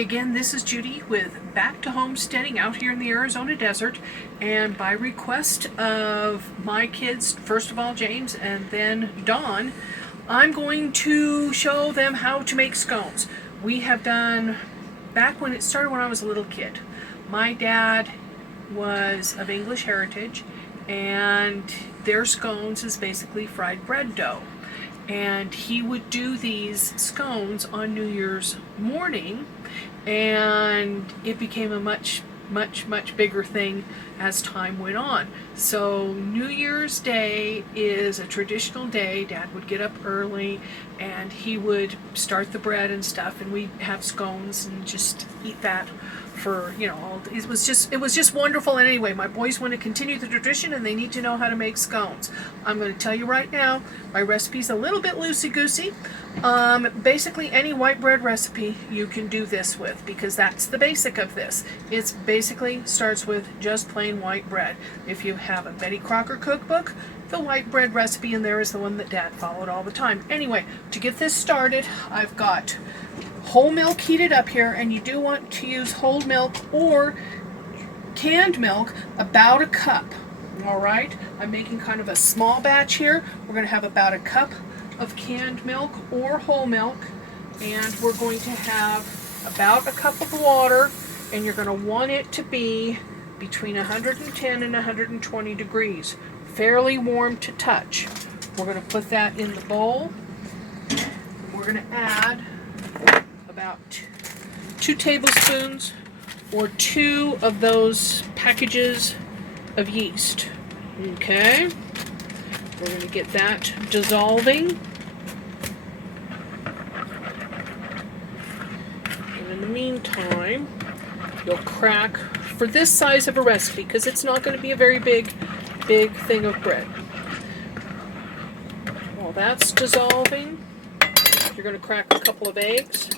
again, this is Judy with Back to Homesteading out here in the Arizona desert, and by request of my kids, first of all James and then Dawn, I'm going to show them how to make scones. We have done, back when it started when I was a little kid, my dad was of English heritage and their scones is basically fried bread dough. And he would do these scones on New Year's morning, and it became a much bigger thing as time went on. So New Year's Day is a traditional day. Dad would get up early and he would start the bread and stuff, and we'd have scones and just eat that for, you know, it was just wonderful. And anyway, my boys want to continue the tradition and they need to know how to make scones. I'm going to tell you right now, my recipe's a little bit loosey-goosey. Basically any white bread recipe you can do this with, because that's the basic of this. It's basically starts with just plain white bread. If you have a Betty Crocker cookbook, the white bread recipe in there is the one that Dad followed all the time. Anyway, to get this started, I've got whole milk heated up here, and you do want to use whole milk or canned milk, about a cup. All right, I'm making kind of a small batch here. We're going to have about a cup of canned milk or whole milk, and we're going to have about a cup of water, and you're going to want it to be between 110 and 120 degrees, fairly warm to touch. We're going to put that in the bowl. We're going to add about 2 tablespoons or 2 of those packages of yeast. Okay, we're going to get that dissolving. And in the meantime, you'll crack, for this size of a recipe, because it's not going to be a very big thing of bread. While that's dissolving, you're going to crack a couple of eggs.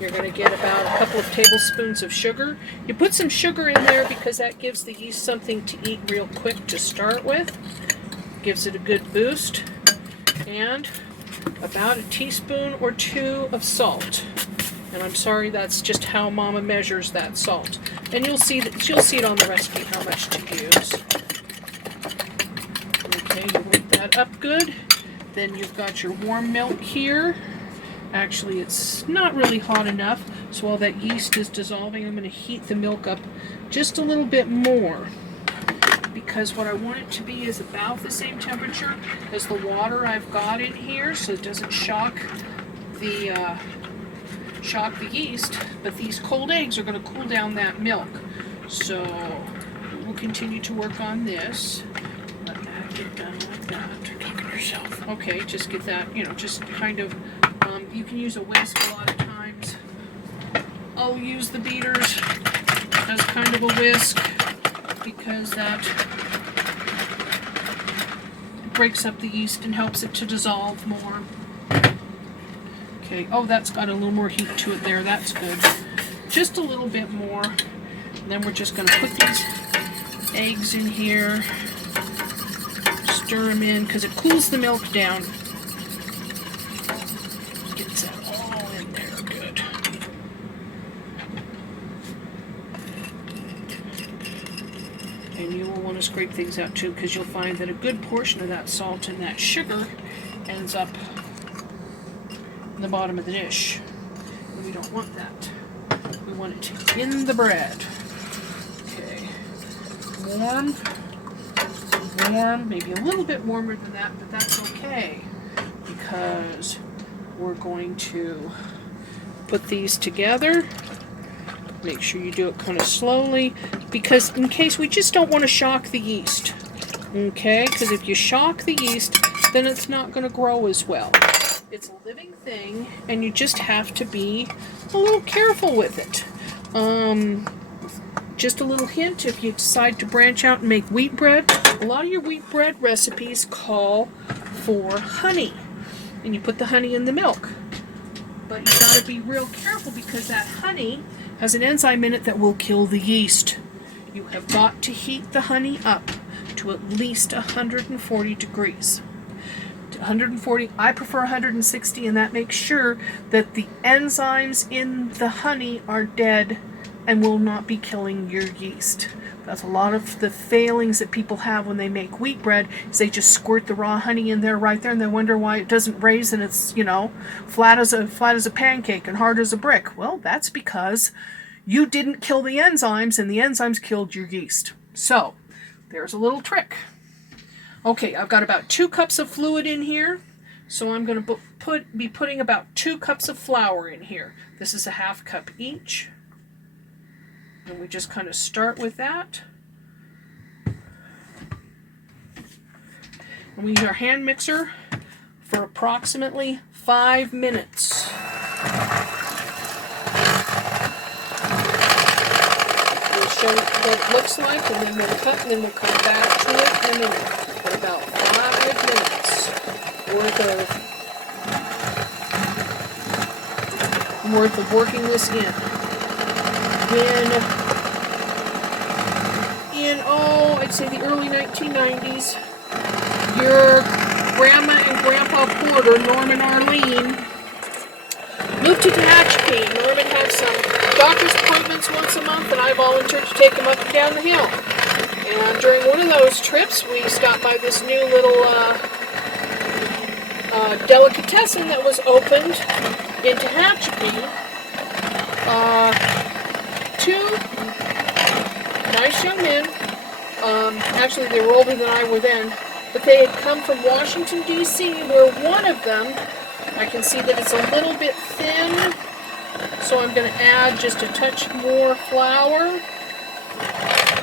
You're going to get about a couple of tablespoons of sugar. You put some sugar in there because that gives the yeast something to eat real quick to start with. Gives it a good boost. And about a teaspoon or 2 of salt. And I'm sorry, that's just how Mama measures that salt. And you'll see it on the recipe how much to use. Okay, you whip that up good. Then you've got your warm milk here. Actually, it's not really hot enough, so while that yeast is dissolving, I'm going to heat the milk up just a little bit more, because what I want it to be is about the same temperature as the water I've got in here, so it doesn't shock the yeast, but these cold eggs are going to cool down that milk. So we'll continue to work on this. Let that get done like that. You're talking to yourself. Okay, just get that, just kind of, you can use a whisk a lot of times. I'll use the beaters as kind of a whisk because that breaks up the yeast and helps it to dissolve more. Okay, oh, that's got a little more heat to it there. That's good. Just a little bit more. And then we're just going to put these eggs in here. Stir them in because it cools the milk down. Gets that all in there good. And you will want to scrape things out too, because you'll find that a good portion of that salt and that sugar ends up in the bottom of the dish. And we don't want that. We want it in the bread. Okay. Warm, maybe a little bit warmer than that, but that's okay, because we're going to put these together. Make sure you do it kind of slowly, because in case we just don't want to shock the yeast. Okay, because if you shock the yeast, then it's not going to grow as well. It's a living thing, and you just have to be a little careful with it. Just a little hint, if you decide to branch out and make wheat bread, a lot of your wheat bread recipes call for honey. And you put the honey in the milk. But you got to be real careful, because that honey has an enzyme in it that will kill the yeast. You have got to heat the honey up to at least 140 degrees. 140. I prefer 160, and that makes sure that the enzymes in the honey are dead and will not be killing your yeast. That's a lot of the failings that people have when they make wheat bread, is they just squirt the raw honey in there right there, and they wonder why it doesn't raise and it's, flat as a pancake and hard as a brick. Well, that's because you didn't kill the enzymes, and the enzymes killed your yeast. So, there's a little trick. Okay, I've got about 2 cups of fluid in here, so I'm going to be putting about 2 cups of flour in here. This is a 1/2 cup each. And we just kind of start with that. And we use our hand mixer for approximately 5 minutes. We'll show you what it looks like, and then we'll cut, and then we'll come back to it in a minute. But about 5 minutes worth of working this in. I'd say the early 1990s, your grandma and grandpa Porter, Norm and Arlene, moved to Tehachapi. Norman had some doctor's appointments once a month, and I volunteered to take him up and down the hill. And during one of those trips, we stopped by this new little delicatessen that was opened in Tehachapi. 2 nice young men. Actually, they were older than I were then, but they had come from Washington, D.C., where one of them, I can see that it's a little bit thin, so I'm going to add just a touch more flour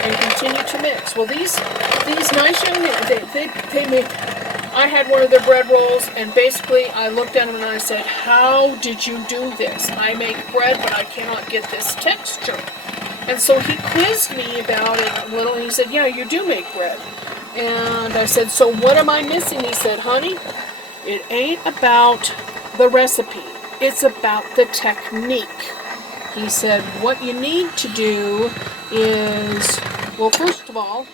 and continue to mix. Well, these nice young men, they make. I had one of their bread rolls, and basically I looked at him and I said, "How did you do this? I make bread, but I cannot get this texture." And so he quizzed me about it a little, and he said, "Yeah, you do make bread." And I said, "So what am I missing?" He said, "Honey, it ain't about the recipe. It's about the technique." He said, "What you need to do is, well, first of all,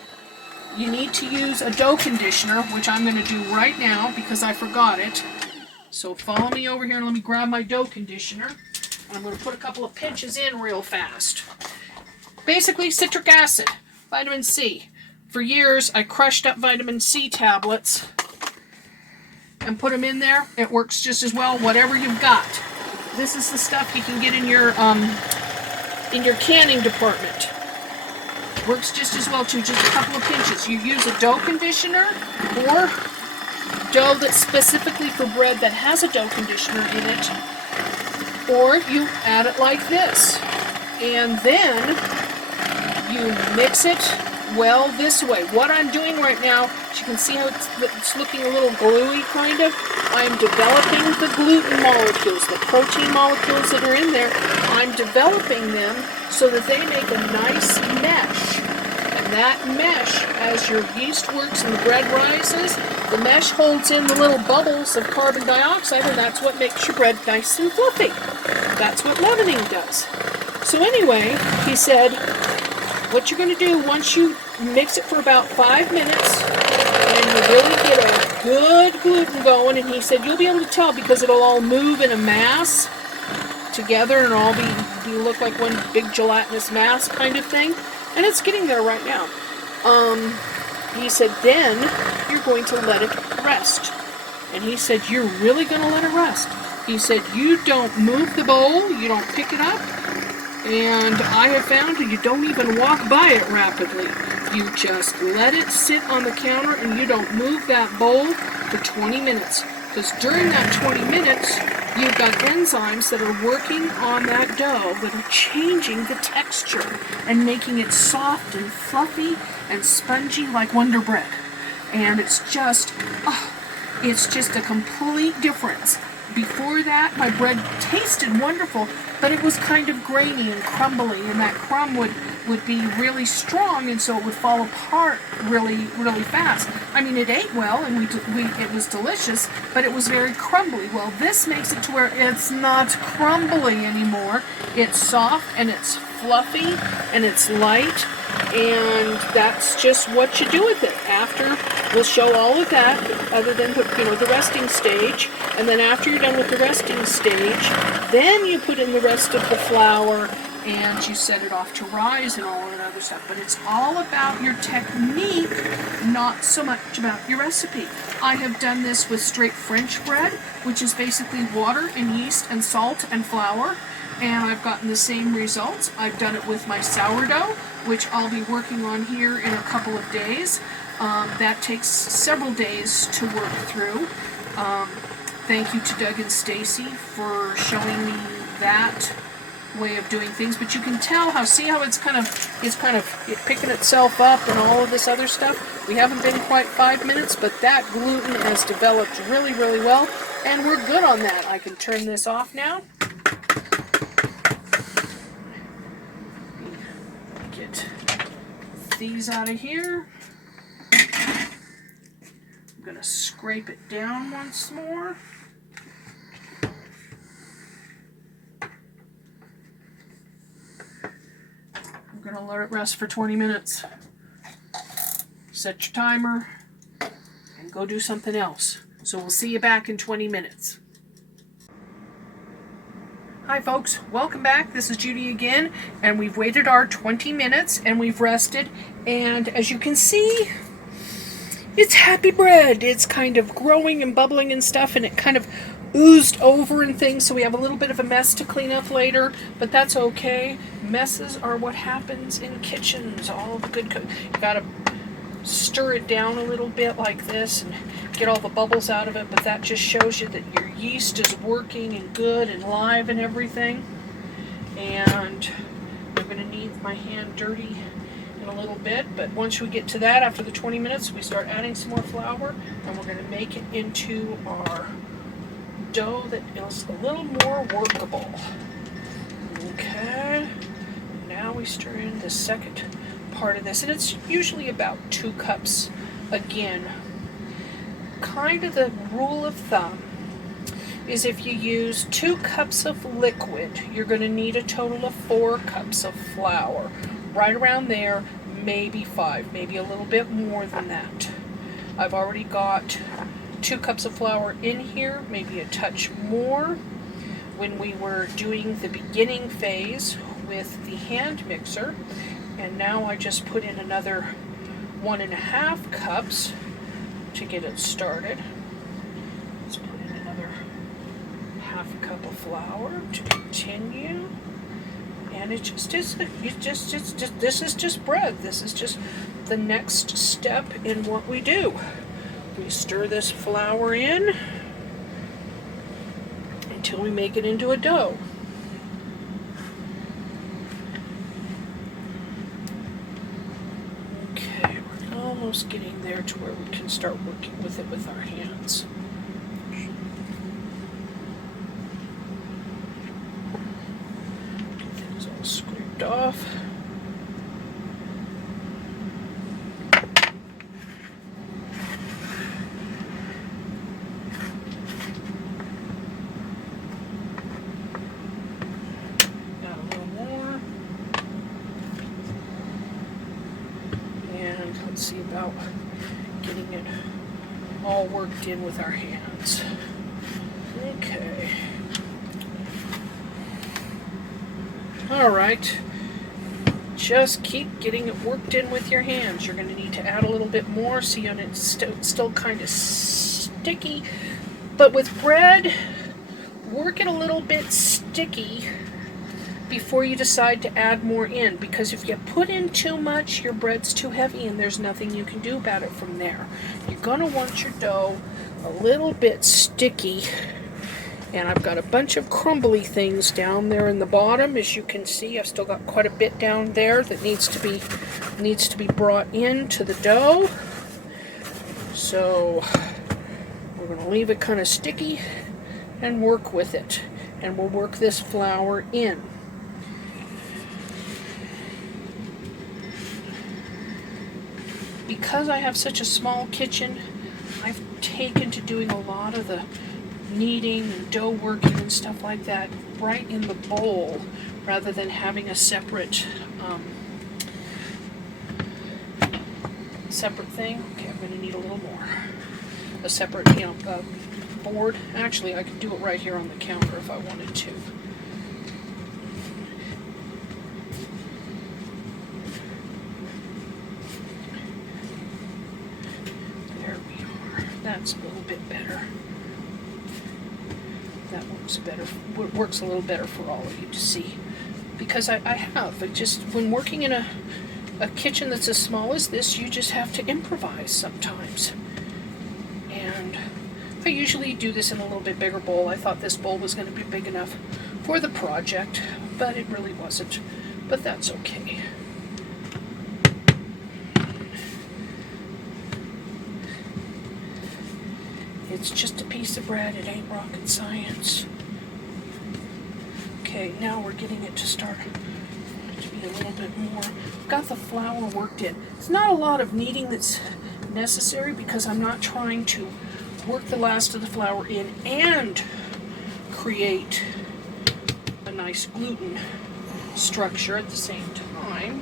you need to use a dough conditioner," which I'm going to do right now because I forgot it. So follow me over here and let me grab my dough conditioner. I'm going to put a couple of pinches in real fast. Basically, citric acid, vitamin C. For years, I crushed up vitamin C tablets and put them in there. It works just as well, whatever you've got. This is the stuff you can get in your canning department. Works just as well too, just a couple of pinches. You use a dough conditioner or dough that's specifically for bread that has a dough conditioner in it, or you add it like this. And then you mix it well this way. What I'm doing right now, you can see how it's looking a little gluey kind of. I'm developing the gluten molecules, the protein molecules that are in there. I'm developing them so that they make a nice mesh. And that mesh, as your yeast works and the bread rises, the mesh holds in the little bubbles of carbon dioxide, and that's what makes your bread nice and fluffy. That's what leavening does. So anyway, he said, what you're going to do once you mix it for about 5 minutes and you really get a good gluten going, and he said you'll be able to tell because it'll all move in a mass together and all be look like one big gelatinous mass kind of thing, and it's getting there right now. He said then you're going to let it rest, and he said you're really going to let it rest. He said you don't move the bowl, you don't pick it up, and I have found you don't even walk by it rapidly. You just let it sit on the counter and you don't move that bowl for 20 minutes. Because during that 20 minutes, you've got enzymes that are working on that dough that are changing the texture and making it soft and fluffy and spongy like Wonder Bread. And it's just a complete difference. Before that, my bread tasted wonderful, but it was kind of grainy and crumbly, and that crumb would be really strong, and so it would fall apart really, really fast. I mean, it ate well, and it was delicious, but it was very crumbly. Well, this makes it to where it's not crumbly anymore. It's soft, and it's fluffy, and it's light, And that's just what you do with it. After, we'll show all of that, other than the resting stage. And then after you're done with the resting stage, then you put in the rest of the flour and you set it off to rise and all that other stuff. But it's all about your technique, not so much about your recipe. I have done this with straight French bread, which is basically water and yeast and salt and flour, and I've gotten the same results. I've done it with my sourdough, which I'll be working on here in a couple of days. That takes several days to work through. Thank you to Doug and Stacy for showing me that way of doing things. But you can tell see how it's kind of picking itself up and all of this other stuff. We haven't been quite 5 minutes, but that gluten has developed really, really well, and we're good on that. I can turn this off now. Get these out of here. I'm going to scrape it down once more. I'm going to let it rest for 20 minutes. Set your timer and go do something else. So we'll see you back in 20 minutes. Hi folks, welcome back. This is Judy again, and we've waited our 20 minutes and we've rested, and as you can see, it's happy bread. It's kind of growing and bubbling and stuff, and it kind of oozed over and things, so we have a little bit of a mess to clean up later, but that's okay. Messes are what happens in kitchens. All the good you gotta stir it down a little bit like this and get all the bubbles out of it, but that just shows you that your yeast is working and good and live and everything. And I'm going to need my hand dirty in a little bit, but once we get to that, after the 20 minutes, we start adding some more flour, and we're going to make it into our dough that is a little more workable. Okay, now we stir in the second part of this, and it's usually about 2 cups again. Kind of the rule of thumb is if you use 2 cups of liquid, you're going to need a total of 4 cups of flour. Right around there, maybe 5, maybe a little bit more than that. I've already got 2 cups of flour in here, maybe a touch more when we were doing the beginning phase with the hand mixer. And now I just put in another 1.5 cups to get it started. Let's put in another 1/2 cup of flour to continue. And it just is, this is just bread. This is just the next step in what we do. We stir this flour in until we make it into a dough. Okay, we're almost getting there to where we can start working with it with our hands. Get things all scraped off. See about getting it all worked in with our hands. Okay. All right. Just keep getting it worked in with your hands. You're going to need to add a little bit more. See, and it's still kind of sticky. But with bread, work it a little bit sticky before you decide to add more in, because if you put in too much, your bread's too heavy and there's nothing you can do about it from there. You're going to want your dough a little bit sticky, and I've got a bunch of crumbly things down there in the bottom. As you can see, I've still got quite a bit down there that needs to be brought into the dough. So we're going to leave it kind of sticky and work with it, and we'll work this flour in. Because I have such a small kitchen, I've taken to doing a lot of the kneading and dough working and stuff like that right in the bowl, rather than having a separate separate thing. Okay, I'm going to need a little more. A separate, board. Actually, I could do it right here on the counter if I wanted to. There we are. That's a little bit better. That works better. Works a little better for all of you to see. Because I have. It just, when working in a kitchen that's as small as this, you just have to improvise sometimes. And I usually do this in a little bit bigger bowl. I thought this bowl was going to be big enough for the project, but it really wasn't. But that's okay. It's just a piece of bread. It ain't rocket science. Okay, now we're getting it to start to be a little bit more. I've got the flour worked in. It's not a lot of kneading that's necessary because I'm not trying to work the last of the flour in and create a nice gluten structure at the same time.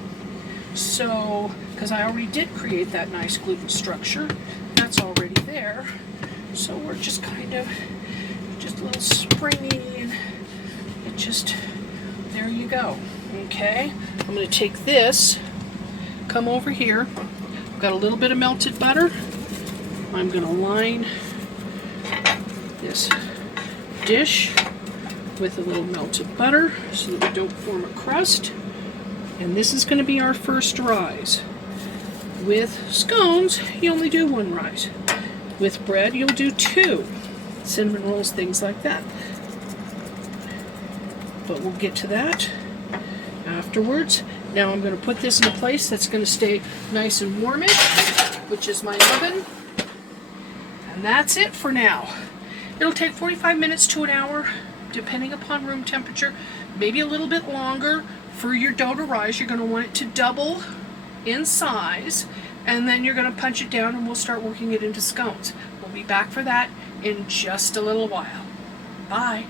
So, because I already did create that nice gluten structure, that's already there. So we're just kind of, just a little springy, and it just, there you go. Okay, I'm going to take this, come over here, I've got a little bit of melted butter. I'm going to line this dish with a little melted butter so that we don't form a crust. And this is going to be our first rise. With scones, you only do one rise. With bread, you'll do two. Cinnamon rolls, things like that. But we'll get to that afterwards. Now I'm going to put this in a place that's going to stay nice and warmish, which is my oven. And that's it for now. It'll take 45 minutes to an hour, depending upon room temperature, maybe a little bit longer. For your dough to rise, you're going to want it to double in size, and then you're going to punch it down and we'll start working it into scones. We'll be back for that in just a little while. Bye.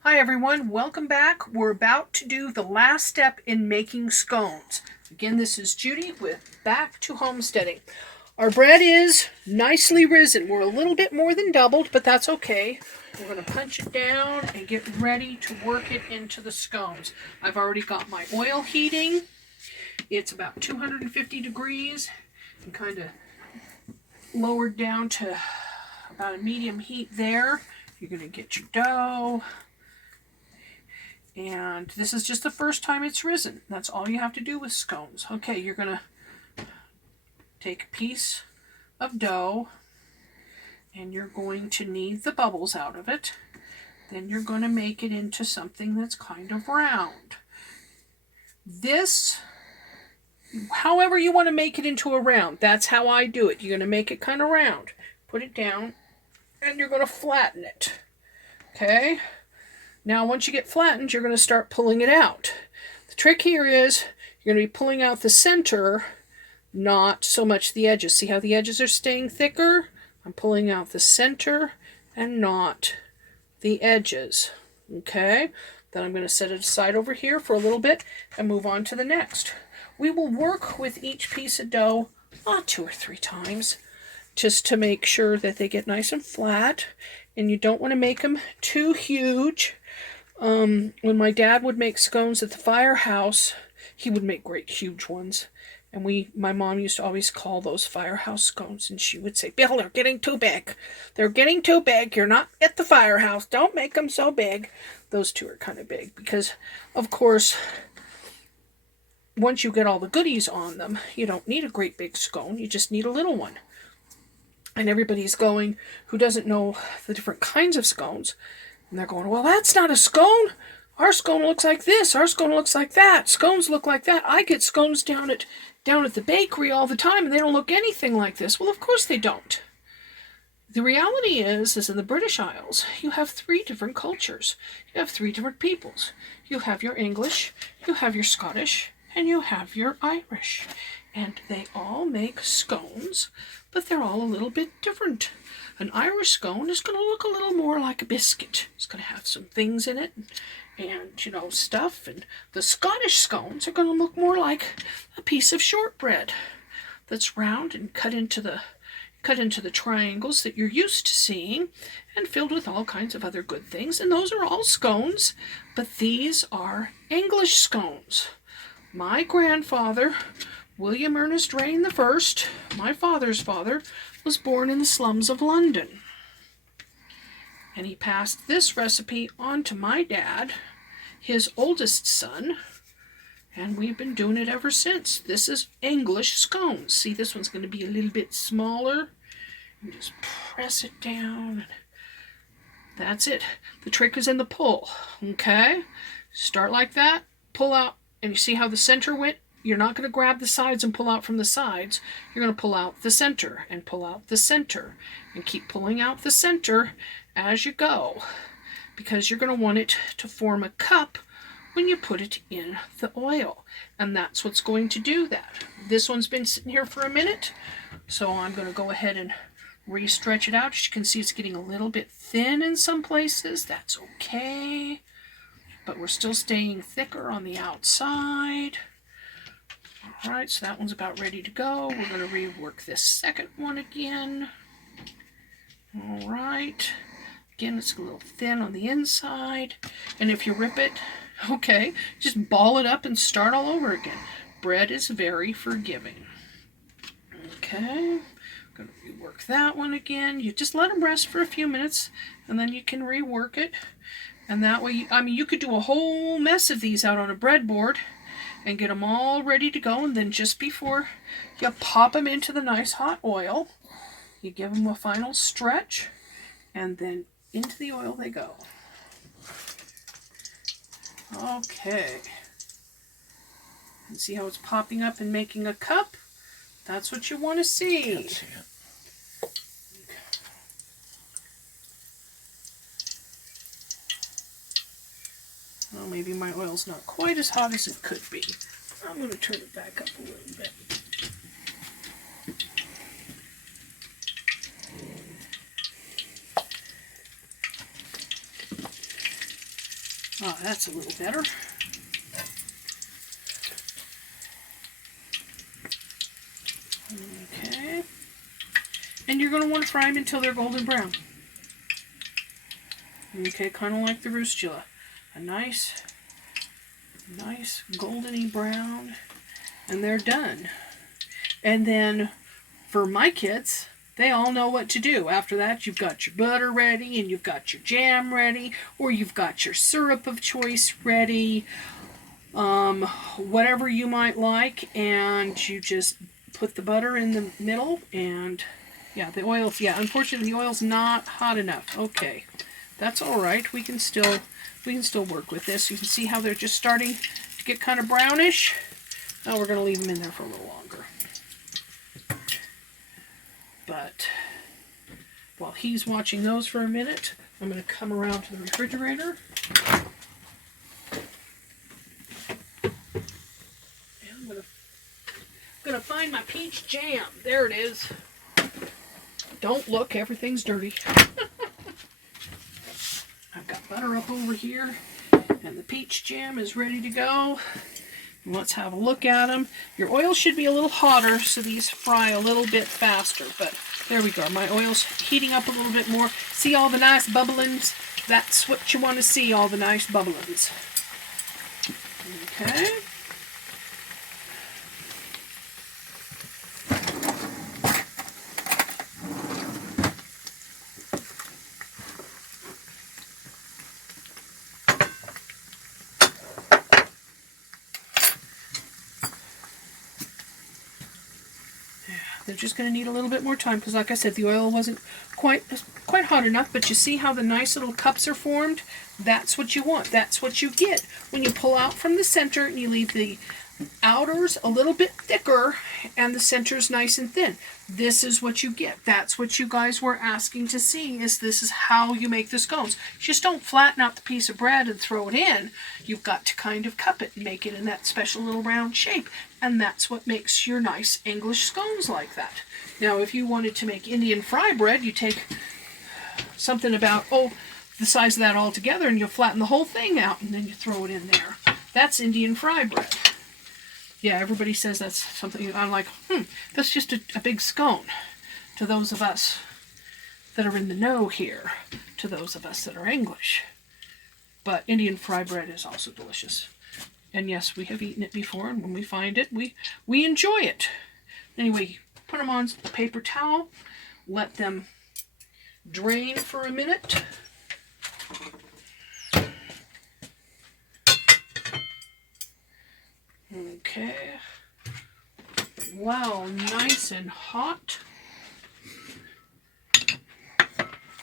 Hi everyone, welcome back. We're about to do the last step in making scones. Again, this is Judy with Back to Homesteading. Our bread is nicely risen. We're a little bit more than doubled, but that's okay. We're going to punch it down and get ready to work it into the scones. I've already got my oil heating. It's about 250 degrees and kind of lowered down to about a medium heat there. You're going to get your dough. And this is just the first time it's risen. That's all you have to do with scones. Okay, you're going to take a piece of dough and you're going to knead the bubbles out of it. Then you're going to make it into something that's kind of round. This, however you want to make it into a round, that's how I do it. You're going to make it kind of round. Put it down and you're going to flatten it. Okay? Now once you get flattened, you're going to start pulling it out. The trick here is you're going to be pulling out the center, not so much the edges. See how the edges are staying thicker? I'm pulling out the center and not the edges. Okay? Then I'm going to set it aside over here for a little bit and move on to the next. We will work with each piece of dough 2 or 3 times just to make sure that they get nice and flat, and you don't want to make them too huge. When my dad would make scones at the firehouse, he would make great huge ones. And my mom used to always call those firehouse scones, and she would say, "Bill, they're getting too big. They're getting too big. You're not at the firehouse. Don't make them so big." Those two are kind of big because, of course, once you get all the goodies on them, you don't need a great big scone. You just need a little one. And everybody's going, who doesn't know the different kinds of scones, and they're going, "Well, that's not a scone. Our scone looks like this. Our scone looks like that. Scones look like that. I get scones down at the bakery all the time, and they don't look anything like this." Well, of course they don't. The reality is in the British Isles, you have 3 different cultures. You have 3 different peoples. You have your English, you have your Scottish, and you have your Irish. And they all make scones, but they're all a little bit different. An Irish scone is going to look a little more like a biscuit. It's going to have some things in it, and, you know, stuff. And the Scottish scones are going to look more like a piece of shortbread that's round and cut into the triangles that you're used to seeing, and filled with all kinds of other good things. And those are all scones, but these are English scones. My grandfather, William Ernest Rain I, my father's father, was born in the slums of London. And he passed this recipe on to my dad, his oldest son, and we've been doing it ever since. This is English scones. See, this one's going to be a little bit smaller. You just press it down. That's it. The trick is in the pull, okay? Start like that, pull out, and you see how the center went? You're not going to grab the sides and pull out from the sides. You're going to pull out the center and pull out the center. And keep pulling out the center as you go, because you're going to want it to form a cup when you put it in the oil. And that's what's going to do that. This one's been sitting here for a minute, so I'm going to go ahead and re-stretch it out. As you can see, it's getting a little bit thin in some places. That's okay, but we're still staying thicker on the outside. All right, so that one's about ready to go. We're going to rework this second one again. All right. Again, it's a little thin on the inside. And if you rip it, okay, just ball it up and start all over again. Bread is very forgiving. Okay, I'm going to rework that one again. You just let them rest for a few minutes, and then you can rework it. And that way, you could do a whole mess of these out on a breadboard and get them all ready to go. And then just before you pop them into the nice hot oil, you give them a final stretch, and then into the oil they go. Okay. And see how it's popping up and making a cup? That's what you want to see. Can't see it. Well, maybe my oil's not quite as hot as it could be. I'm going to turn it back up a little bit. Oh, that's a little better. Okay. And you're going to want to fry them until they're golden brown. Okay, kind of like the Roostula. A nice goldeny brown, and they're done. And then for my kids, they all know what to do. After that, you've got your butter ready, and you've got your jam ready, or you've got your syrup of choice ready, whatever you might like, and you just put the butter in the middle, and yeah, the oil's, unfortunately the oil's not hot enough. Okay, that's all right. We can still work with this. You can see how they're just starting to get kind of brownish. Now we're going to leave them in there for a little longer. But while he's watching those for a minute, I'm going to come around to the refrigerator. And I'm going to find my peach jam. There it is. Don't look, everything's dirty. I've got butter up over here, and the peach jam is ready to go. Let's have a look at them. Your oil should be a little hotter so these fry a little bit faster, but there we go. My oil's heating up a little bit more. See all the nice bubblings? That's what you want to see, all the nice bubblings. Okay. They're just going to need a little bit more time because, like I said, the oil wasn't quite hot enough. But you see how the nice little cups are formed? That's what you want. That's what you get when you pull out from the center and you leave the outers a little bit thicker and the center's nice and thin. This is what you get. That's what you guys were asking to see, is this is how you make the scones. You just don't flatten out the piece of bread and throw it in. You've got to kind of cup it and make it in that special little round shape. And that's what makes your nice English scones like that. Now, if you wanted to make Indian fry bread, you take something about, the size of that all together, and you'll flatten the whole thing out, and then you throw it in there. That's Indian fry bread. Yeah, everybody says that's something. I'm like, that's just a big scone to those of us that are in the know here, to those of us that are English. But Indian fry bread is also delicious. And yes, we have eaten it before, and when we find it, we enjoy it. Anyway, put them on a paper towel, let them drain for a minute. Okay. Wow, nice and hot.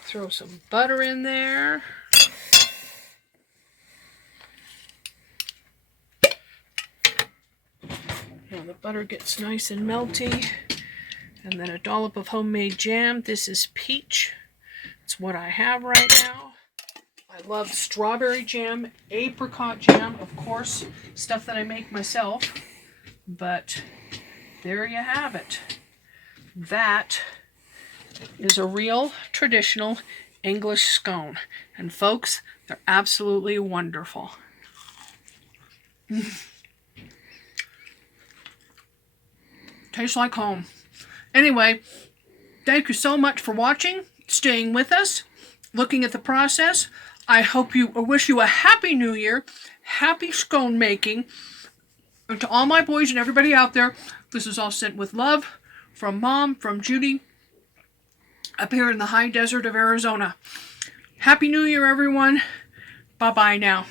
Throw some butter in there. Now the butter gets nice and melty. And then a dollop of homemade jam. This is peach. It's what I have right now. I love strawberry jam, apricot jam, of course, stuff that I make myself. But there you have it. That is a real traditional English scone. And folks, they're absolutely wonderful. Tastes like home. Anyway, thank you so much for watching, staying with us, looking at the process. I wish you a happy new year, happy scone making. And to all my boys and everybody out there, this is all sent with love from Mom, from Judy, up here in the high desert of Arizona. Happy New Year, everyone. Bye-bye now.